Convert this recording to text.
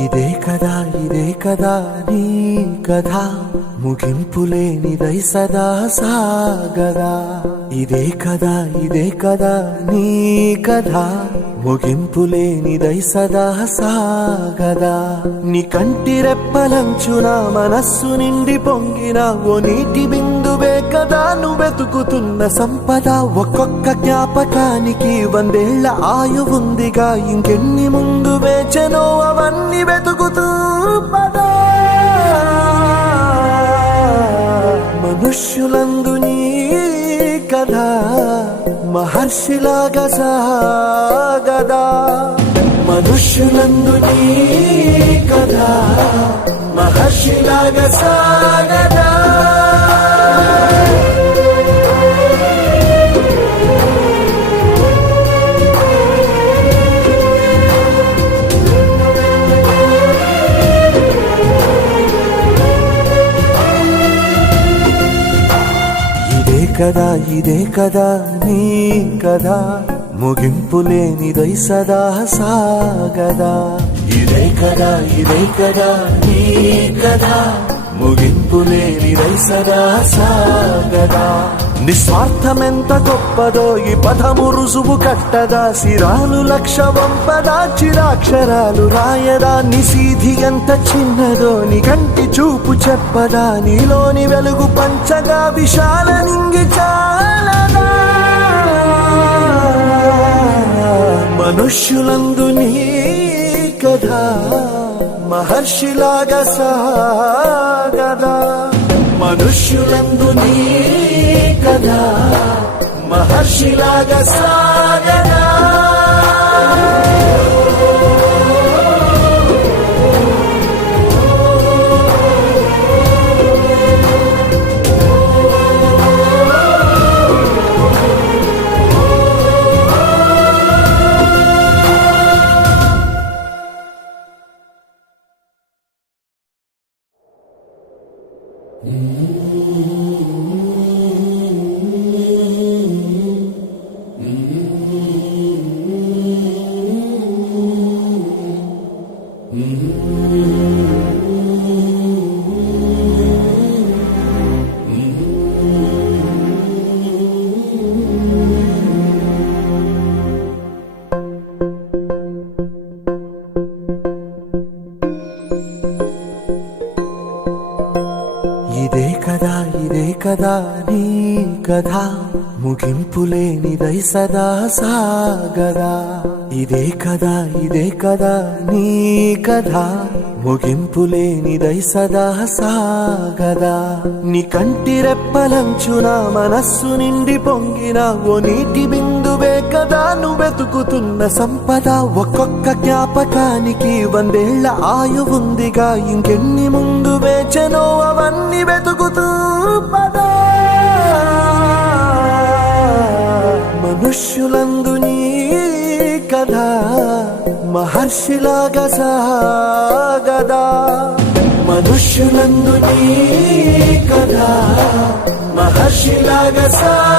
ఇదే కదా నీ కథ ముగింపులేనిదై సదా సాగదా. ఇదే కదా నీ కథ ముగింపులేనిదై సదా సాగదా. నీ కంటి రెప్పలంచున మనస్సు నిండి పొంగిన ఓ నీటి బిందువే కదా నువ్వెతుకుతున్న సంపద. ఒక్కొక్క జ్ఞాపకానికి 100 ఏళ్ల ఆయువుందిగా, ఇంకెన్ని ముందు వేచనో అవన్నీ వెతుకుతూ పదా. మనుష్యులందు నీ కథ మహర్షిలాగా సాగదా. మనుష్యులందు నీ కథ మహర్షిలాగా సాగదా. ఇదే కదా నీ కథ ముగింపులేనిదై సదా సాగదా. ఇదే కదా నీ కథ ముగింపులేనిదై సదా సాగదా. నిస్వార్థమెంత గొప్పదో ఈ పదము రుజువు కట్టదా. సిరాలు లక్ష వంపదా, చిరాక్షరాలు రాయదా. నిశీధి ఎంత చిన్నదో నీ కంటి చూపు చెప్పదా. నీలోని వెలుగు పంచగా విశాల నింగి చాలదా. మనుష్యులందు నీ కథ మహర్షిలాగా సాగదా. మనుష్యులందు నీ కథ మహర్షిలాగా సాగదా. ఇదే కదా నీ కథ ముగింపులేనిదై సదా సాగదా. ఇదే కదా నీ కథ ముగింపులేనిదై సదా సాగదా. నీ కంటి రెప్పలంచున మనస్సు నిండి పొంగిన ఓ నీటి బిందువే కదా నువ్వెతుకుతున్న సంపద. ఒక్కొక్క జ్ఞాపకానికి 100 ఏళ్ల ఆయువుందిగా, ఇంకెన్ని ముందు వేచనో అవన్నీ వెతుకుతూ పదా. మనుష్యులందు నీ కథ మహర్షిలాగా సాగదా. మనుష్యులందు నీ కథ మహర్షిలాగా సాగదా.